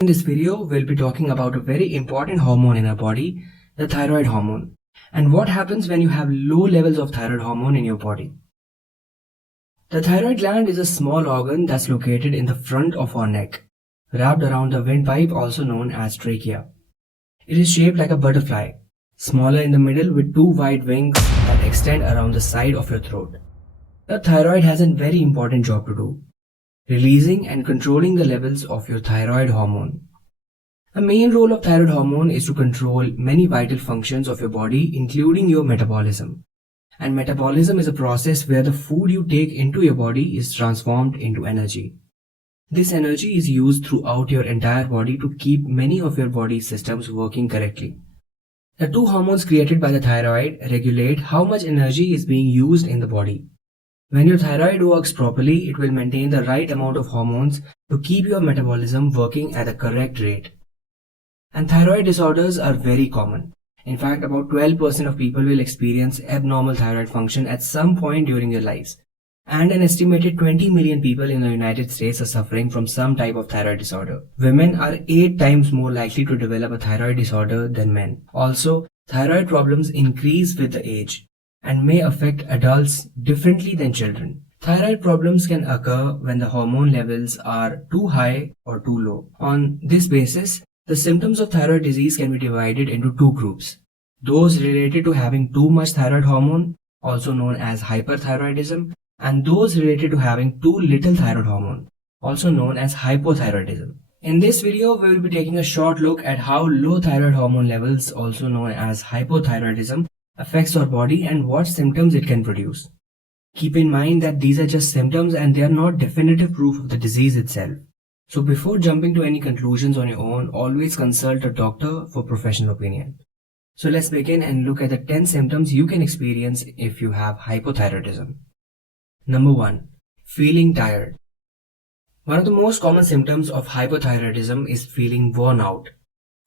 In this video, we'll be talking about a very important hormone in our body, the thyroid hormone, and what happens when you have low levels of thyroid hormone in your body. The thyroid gland is a small organ that's located in the front of our neck, wrapped around the windpipe, also known as trachea. It is shaped like a butterfly, smaller in the middle with two wide wings that extend around the side of your throat. The thyroid has a very important job to do: releasing and controlling the levels of your thyroid hormone. The main role of thyroid hormone is to control many vital functions of your body, including your metabolism. And metabolism is a process where the food you take into your body is transformed into energy. This energy is used throughout your entire body to keep many of your body systems working correctly. The two hormones created by the thyroid regulate how much energy is being used in the body. When your thyroid works properly, it will maintain the right amount of hormones to keep your metabolism working at the correct rate. And thyroid disorders are very common. In fact, about 12% of people will experience abnormal thyroid function at some point during their lives. And an estimated 20 million people in the United States are suffering from some type of thyroid disorder. Women are 8 times more likely to develop a thyroid disorder than men. Also, thyroid problems increase with the age and may affect adults differently than children. Thyroid problems can occur when the hormone levels are too high or too low. On this basis, the symptoms of thyroid disease can be divided into two groups: those related to having too much thyroid hormone, also known as hyperthyroidism, and those related to having too little thyroid hormone, also known as hypothyroidism. In this video, we will be taking a short look at how low thyroid hormone levels, also known as hypothyroidism, affects our body and what symptoms it can produce. Keep in mind that these are just symptoms and they are not definitive proof of the disease itself. So before jumping to any conclusions on your own, always consult a doctor for professional opinion. So let's begin and look at the 10 symptoms you can experience if you have hypothyroidism. Number 1. Feeling tired. One of the most common symptoms of hypothyroidism is feeling worn out.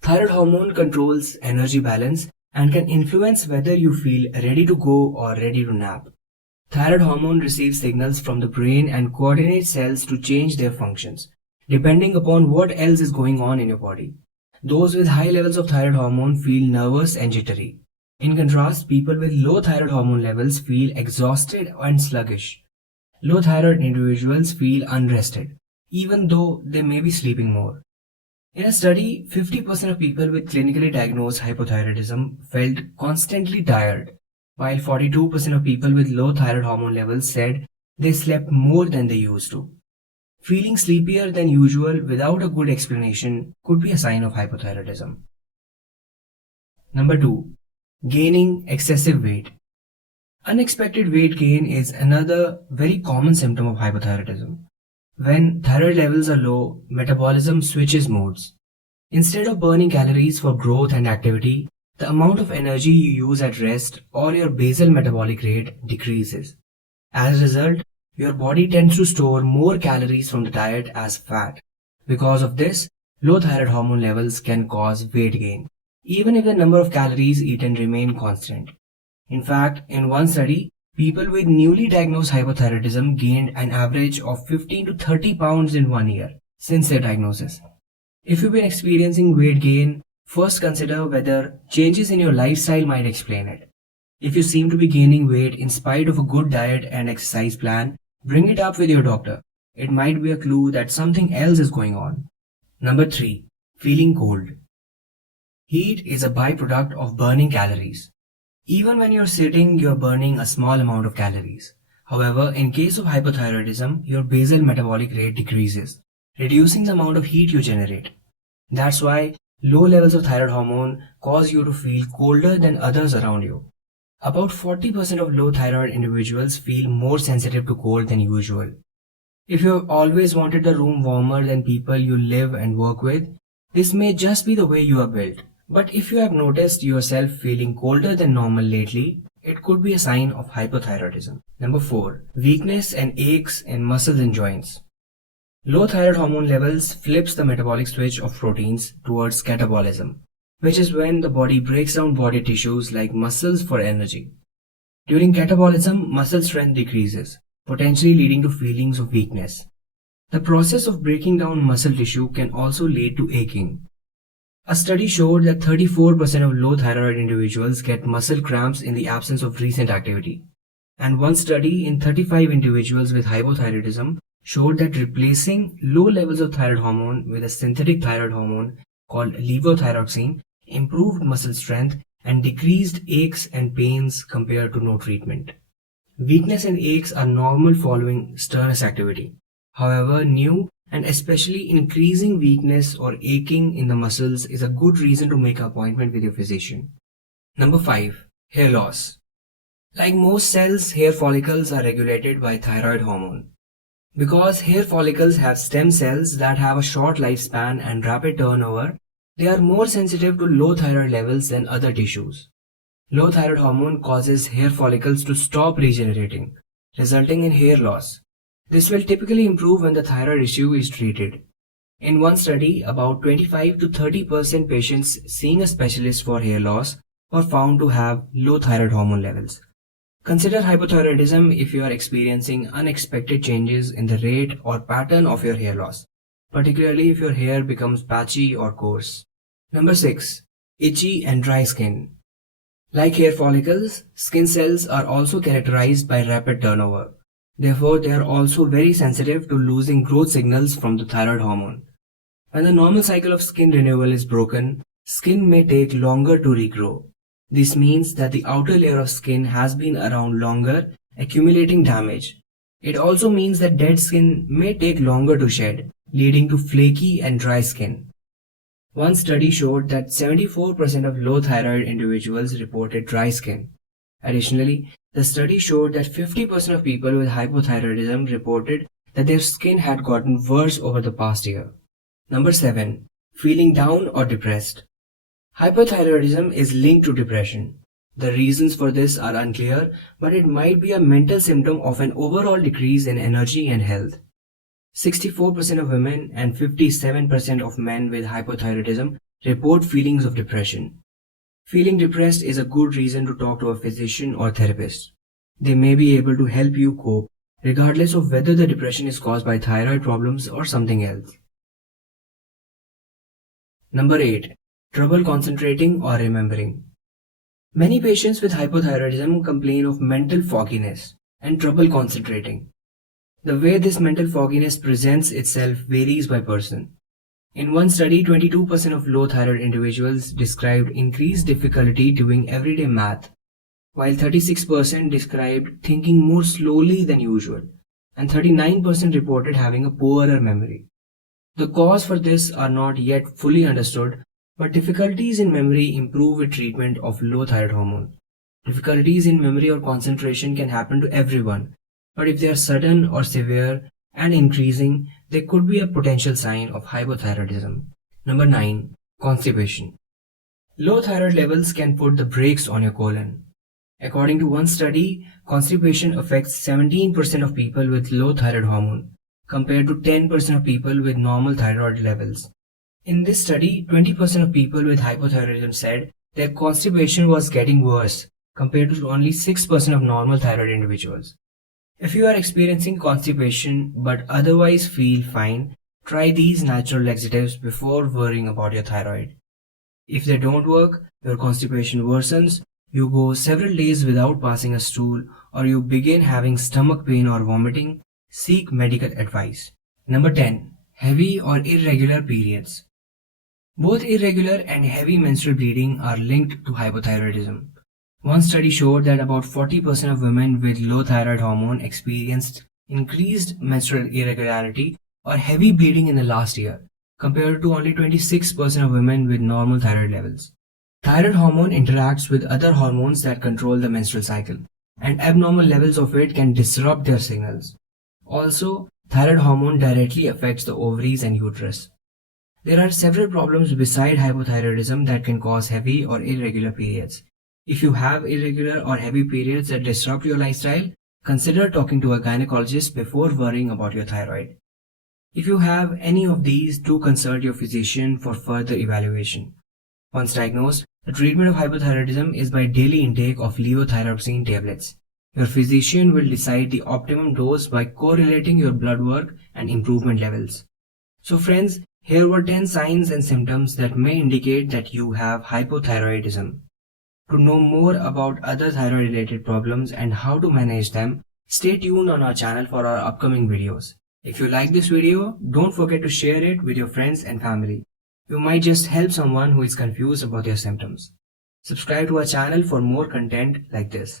Thyroid hormone controls energy balance and can influence whether you feel ready to go or ready to nap. Thyroid hormone receives signals from the brain and coordinates cells to change their functions, depending upon what else is going on in your body. Those with high levels of thyroid hormone feel nervous and jittery. In contrast, people with low thyroid hormone levels feel exhausted and sluggish. Low thyroid individuals feel unrested, even though they may be sleeping more. In a study, 50% of people with clinically diagnosed hypothyroidism felt constantly tired, while 42% of people with low thyroid hormone levels said they slept more than they used to. Feeling sleepier than usual without a good explanation could be a sign of hypothyroidism. Number 2. Gaining excessive weight. Unexpected weight gain is another very common symptom of hypothyroidism. When thyroid levels are low, metabolism switches modes. Instead of burning calories for growth and activity, the amount of energy you use at rest or your basal metabolic rate decreases. As a result, your body tends to store more calories from the diet as fat. Because of this, low thyroid hormone levels can cause weight gain, even if the number of calories eaten remain constant. In fact, in one study, people with newly diagnosed hypothyroidism gained an average of 15 to 30 pounds in 1 year since their diagnosis. If you've been experiencing weight gain, first consider whether changes in your lifestyle might explain it. If you seem to be gaining weight in spite of a good diet and exercise plan, bring it up with your doctor. It might be a clue that something else is going on. Number 3. Feeling cold. Heat is a byproduct of burning calories. Even when you're sitting, you're burning a small amount of calories. However, in case of hypothyroidism, your basal metabolic rate decreases, reducing the amount of heat you generate. That's why low levels of thyroid hormone cause you to feel colder than others around you. About 40% of low thyroid individuals feel more sensitive to cold than usual. If you've always wanted the room warmer than people you live and work with, this may just be the way you are built. But if you have noticed yourself feeling colder than normal lately, it could be a sign of hypothyroidism. Number 4. Weakness and aches in muscles and joints. Low thyroid hormone levels flips the metabolic switch of proteins towards catabolism, which is when the body breaks down body tissues like muscles for energy. During catabolism, muscle strength decreases, potentially leading to feelings of weakness. The process of breaking down muscle tissue can also lead to aching. A study showed that 34% of low thyroid individuals get muscle cramps in the absence of recent activity. And one study in 35 individuals with hypothyroidism showed that replacing low levels of thyroid hormone with a synthetic thyroid hormone called levothyroxine improved muscle strength and decreased aches and pains compared to no treatment. Weakness and aches are normal following strenuous activity. However, new and especially increasing weakness or aching in the muscles is a good reason to make an appointment with your physician. Number 5. Hair loss. Like most cells, hair follicles are regulated by thyroid hormone. Because hair follicles have stem cells that have a short lifespan and rapid turnover, they are more sensitive to low thyroid levels than other tissues. Low thyroid hormone causes hair follicles to stop regenerating, resulting in hair loss. This will typically improve when the thyroid issue is treated. In one study, about 25 to 30% patients seeing a specialist for hair loss were found to have low thyroid hormone levels. Consider hypothyroidism if you are experiencing unexpected changes in the rate or pattern of your hair loss, particularly if your hair becomes patchy or coarse. Number 6. Itchy and dry skin. Like hair follicles, skin cells are also characterized by rapid turnover. Therefore, they are also very sensitive to losing growth signals from the thyroid hormone. When the normal cycle of skin renewal is broken, skin may take longer to regrow. This means that the outer layer of skin has been around longer, accumulating damage. It also means that dead skin may take longer to shed, leading to flaky and dry skin. One study showed that 74% of low thyroid individuals reported dry skin. Additionally, the study showed that 50% of people with hypothyroidism reported that their skin had gotten worse over the past year. Number 7. Feeling down or depressed. Hypothyroidism is linked to depression. The reasons for this are unclear, but it might be a mental symptom of an overall decrease in energy and health. 64% of women and 57% of men with hypothyroidism report feelings of depression. Feeling depressed is a good reason to talk to a physician or therapist. They may be able to help you cope, regardless of whether the depression is caused by thyroid problems or something else. Number 8. Trouble concentrating or remembering. Many patients with hypothyroidism complain of mental fogginess and trouble concentrating. The way this mental fogginess presents itself varies by person. In one study, 22% of low thyroid individuals described increased difficulty doing everyday math, while 36% described thinking more slowly than usual, and 39% reported having a poorer memory. The cause for this are not yet fully understood, but difficulties in memory improve with treatment of low thyroid hormone. Difficulties in memory or concentration can happen to everyone, but if they are sudden or severe and increasing, they could be a potential sign of hypothyroidism. Number 9. Constipation. Low thyroid levels can put the brakes on your colon. According to one study, constipation affects 17% of people with low thyroid hormone, compared to 10% of people with normal thyroid levels. In this study, 20% of people with hypothyroidism said their constipation was getting worse, compared to only 6% of normal thyroid individuals. If you are experiencing constipation but otherwise feel fine, try these natural laxatives before worrying about your thyroid. If they don't work, your constipation worsens, you go several days without passing a stool, or you begin having stomach pain or vomiting, seek medical advice. Number 10. Heavy or irregular periods. Both irregular and heavy menstrual bleeding are linked to hypothyroidism. One study showed that about 40% of women with low thyroid hormone experienced increased menstrual irregularity or heavy bleeding in the last year, compared to only 26% of women with normal thyroid levels. Thyroid hormone interacts with other hormones that control the menstrual cycle, and abnormal levels of it can disrupt their signals. Also, thyroid hormone directly affects the ovaries and uterus. There are several problems beside hypothyroidism that can cause heavy or irregular periods. If you have irregular or heavy periods that disrupt your lifestyle, consider talking to a gynecologist before worrying about your thyroid. If you have any of these, do consult your physician for further evaluation. Once diagnosed, the treatment of hypothyroidism is by daily intake of levothyroxine tablets. Your physician will decide the optimum dose by correlating your blood work and improvement levels. So friends, here were 10 signs and symptoms that may indicate that you have hypothyroidism. To know more about other thyroid related problems and how to manage them, stay tuned on our channel for our upcoming videos. If you like this video, don't forget to share it with your friends and family. You might just help someone who is confused about their symptoms. Subscribe to our channel for more content like this.